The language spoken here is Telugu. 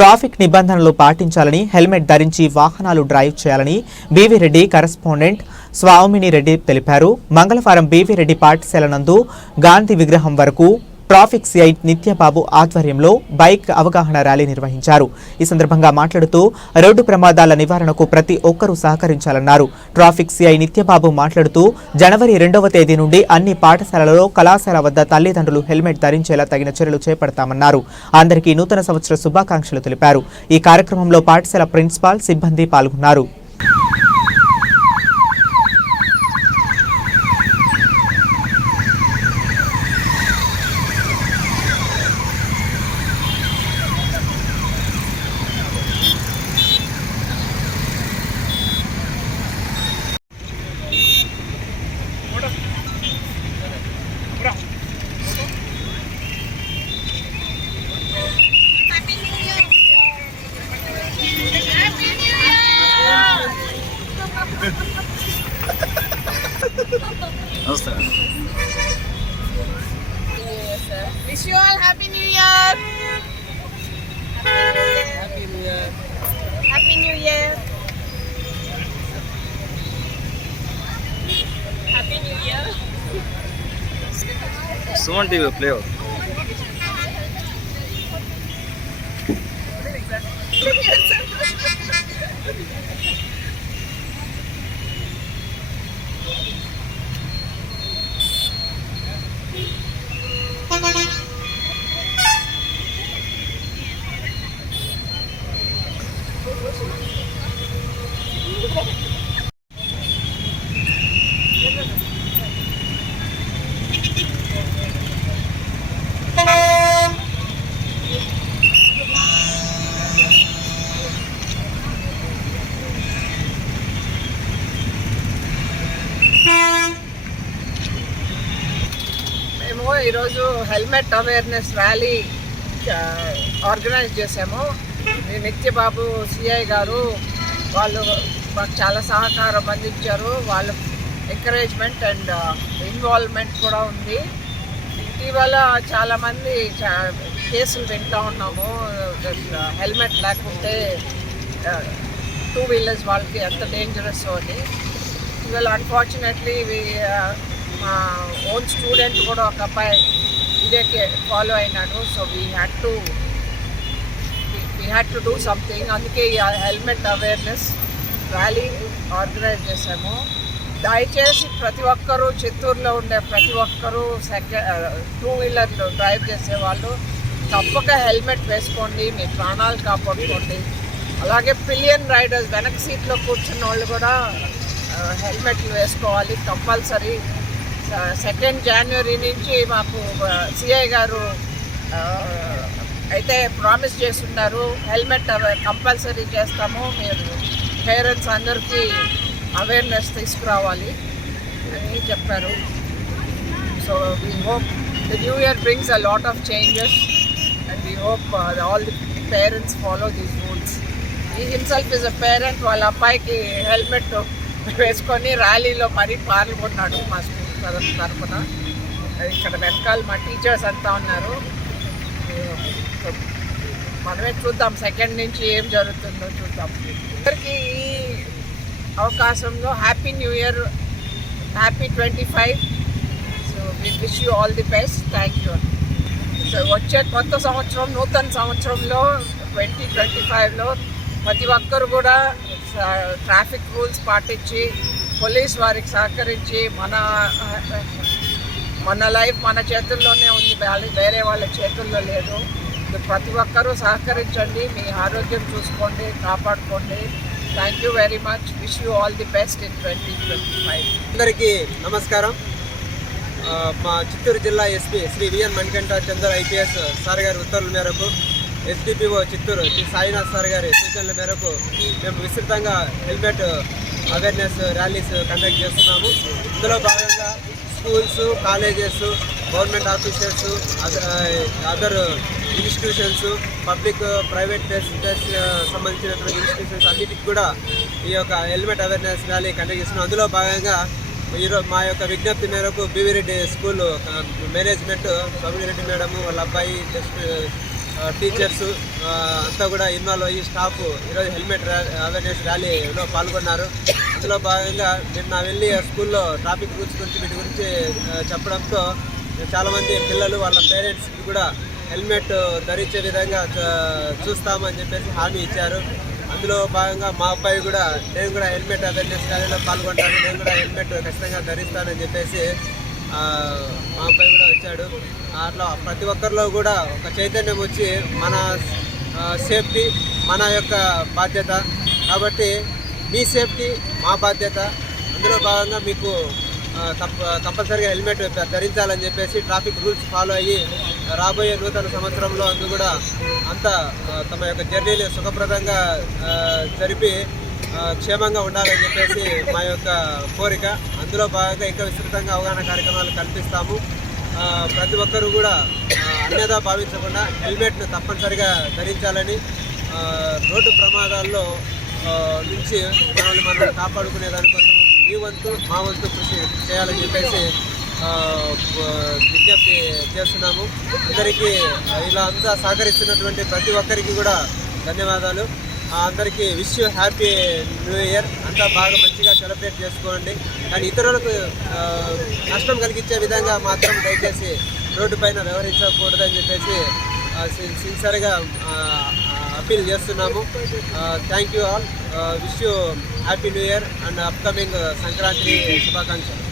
ట్రాఫిక్ నిబంధనలు పాటించాలని హెల్మెట్ ధరించి వాహనాలు డ్రైవ్ చేయాలని బీవీ రెడ్డి కరెస్పాండెంట్ స్వామిని రెడ్డి తెలిపారు మంగళవారం బీవీ రెడ్డి పాఠశాల నందు గాంధీ విగ్రహం వరకు ట్రాఫిక్ సిఐ నిత్యబాబు ఆధ్వర్యంలో బైక్ అవగాహన ర్యాలీ నిర్వహించారు ఈ సందర్భంగా మాట్లాడుతూ రోడ్డు ప్రమాదాల నివారణకు ప్రతి ఒక్కరూ సహకరించాలన్నారు ట్రాఫిక్ సిఐ నిత్యబాబు మాట్లాడుతూ జనవరి రెండవ తేదీ నుండి అన్ని పాఠశాలలో కళాశాల వద్ద తల్లిదండ్రులు హెల్మెట్ ధరించేలా తగిన చర్యలు చేపడతామన్నారు అందరికీ నూతన సంవత్సర శుభాకాంక్షలు తెలిపారు ఈ కార్యక్రమంలో పాఠశాల ప్రిన్సిపాల్ సిబ్బంది పాల్గొన్నారు ಸುಮನ್ ಟಿವಿ ಪ್ಲೇ ಅವರು ఈరోజు హెల్మెట్ అవేర్నెస్ ర్యాలీ ఆర్గనైజ్ చేశాము నిత్యబాబు సిఐ గారు వాళ్ళు మాకు చాలా సహకారం అందించారు వాళ్ళ ఎంకరేజ్మెంట్ అండ్ ఇన్వాల్వ్మెంట్ కూడా ఉంది ఇటీవల చాలామంది కేసులు వింటూ ఉన్నాము హెల్మెట్ లేకుంటే టూ వీలర్స్ వాళ్ళకి ఎంత డేంజరస్ అని ఇవాళ అన్ఫార్చునేట్లీ మా ఓన్ స్టూడెంట్ కూడా ఒక అబ్బాయి ఇదే ఫాలో అయినాడు so we had to we had to do something అందుకే ఈ హెల్మెట్ అవేర్నెస్ ర్యాలీ ఆర్గనైజ్ చేశాము దయచేసి ప్రతి ఒక్కరూ చిత్తూరులో ఉండే ప్రతి ఒక్కరూ సెకండ్ టూ వీలర్లు డ్రైవ్ చేసేవాళ్ళు తప్పక హెల్మెట్ వేసుకోండి మీ ప్రాణాలు కాపాడుకోండి అలాగే పిలియన్ రైడర్స్ వెనక సీట్లో కూర్చున్న వాళ్ళు కూడా హెల్మెట్లు uh, వేసుకోవాలి కంపల్సరీ సెకండ్ జనవరి నుంచి మాకు సిఐ గారు అయితే ప్రామిస్ చేస్తున్నారు హెల్మెట్ కంపల్సరీ చేస్తాము మీరు పేరెంట్స్ అందరికీ అవేర్నెస్ తీసుకురావాలి అని చెప్పారు so we hope the new year brings a lot of changes and we hope all the parents follow these rules he himself is a parent వాళ్ళ అబ్బాయికి హెల్మెట్ వేసుకొని ర్యాలీలో మరీ పాల్గొన్నాడు మా స్కూల్ తరఫున ఇక్కడ వెనకాల మా టీచర్స్ అంతా ఉన్నారు మనమే చూద్దాం సెకండ్ నుంచి ఏం జరుగుతుందో చూద్దాం అందరికీ ఈ అవకాశంలో happy new year happy twenty five so we wish you all the best thank you so వచ్చే కొత్త సంవత్సరం నూతన సంవత్సరంలో ట్వంటీ ట్వంటీ ఫైవ్లో ప్రతి ఒక్కరు కూడా ట్రాఫిక్ రూల్స్ పాటించి పోలీస్ వారికి సహకరించి మన మన లైఫ్ మన చేతుల్లోనే ఉంది వేరే వాళ్ళ చేతుల్లో లేదు ప్రతి ఒక్కరూ సహకరించండి మీ ఆరోగ్యం చూసుకోండి కాపాడుకోండి thank you very much wish you all the best in twenty twenty five అందరికీ నమస్కారం మా చిత్తూరు జిల్లా SP Shri V N Manikanta Chandra IPS sir గారి ఉత్తర్వుల మేరకు ఎస్డిపిఓ చిత్తూరు శ్రీ సాయినాథ్ సార్ గారి సూచనల మేరకు మేము విస్తృతంగా హెల్మెట్ అవేర్నెస్ ర్యాలీస్ కండక్ట్ చేస్తున్నాము ఇందులో భాగంగా schools colleges government offices other institutions public private test సంబంధించినటువంటి ఇన్స్టిట్యూషన్స్ అన్నిటికి కూడా ఈ యొక్క హెల్మెట్ అవేర్నెస్ ర్యాలీ కండక్ట్ చేస్తున్నాం అందులో భాగంగా ఈరోజు మా యొక్క విజ్ఞప్తి మేరకు బీవిరెడ్డి స్కూల్ uh, మేనేజ్మెంట్ కమ్యూనిరెడ్డి మేడం వాళ్ళ అబ్బాయి జస్ట్ టీచర్స్ uh, uh, అంతా కూడా ఇన్వాల్వ్ అయ్యి స్టాఫ్ ఈరోజు హెల్మెట్ అవేర్నెస్ ర్యాలీలో పాల్గొన్నారు చర్చలో భాగంగా నిన్న వెళ్ళి స్కూల్లో టాపిక్ రూల్స్ గురించి వీటి గురించి చెప్పడంతో చాలామంది పిల్లలు వాళ్ళ పేరెంట్స్కి కూడా హెల్మెట్ ధరించే విధంగా చూస్తామని చెప్పేసి హామీ ఇచ్చారు అందులో భాగంగా మా అబ్బాయి కూడా నేను కూడా హెల్మెట్ అవేర్నెస్ ర్యాలీలో పాల్గొంటాను నేను కూడా హెల్మెట్ ఖచ్చితంగా ధరిస్తానని చెప్పేసి మా అబ్బాయి కూడా వచ్చాడు అట్లా ప్రతి ఒక్కరిలో కూడా ఒక చైతన్యం వచ్చి మన సేఫ్టీ మన యొక్క బాధ్యత కాబట్టి మీ సేఫ్టీ మా బాధ్యత అందులో భాగంగా మీకు కంపల్సరీగా హెల్మెట్ ధరించాలని చెప్పేసి ట్రాఫిక్ రూల్స్ ఫాలో అయ్యి రాబోయే నూతన సంవత్సరంలో అందు కూడా అంతా తమ యొక్క జర్నీని సుఖప్రదంగా జరిపి క్షేమంగా ఉండాలని చెప్పేసి మా యొక్క కోరిక అందులో భాగంగా ఇంకా విస్తృతంగా అవగాహన కార్యక్రమాలు కల్పిస్తాము ప్రతి ఒక్కరూ కూడా అన్యదా భావించకుండా హెల్మెట్ను తప్పనిసరిగా ధరించాలని రోడ్డు ప్రమాదాల్లో నుంచి మనల్ని మనం కాపాడుకునే దానికోసం మీ వంతు మా వంతు కృషి చేయాలని చెప్పేసి విజ్ఞప్తి చేస్తున్నాము అందరికీ ఇలా అంతా సహకరిస్తున్నటువంటి ప్రతి ఒక్కరికి కూడా ధన్యవాదాలు అందరికీ విష్ హ్యాపీ న్యూ ఇయర్ అంతా బాగా మంచిగా సెలబ్రేట్ చేసుకోండి అండ్ ఇతరులకు నష్టం కలిగించే విధంగా మాత్రం దయచేసి రోడ్డు పైన వ్యవహరించకూడదని చెప్పేసి సిన్సియర్గా అపీల్ చేస్తున్నాము thank you all wish you happy new year and upcoming Sankranti శుభాకాంక్షలు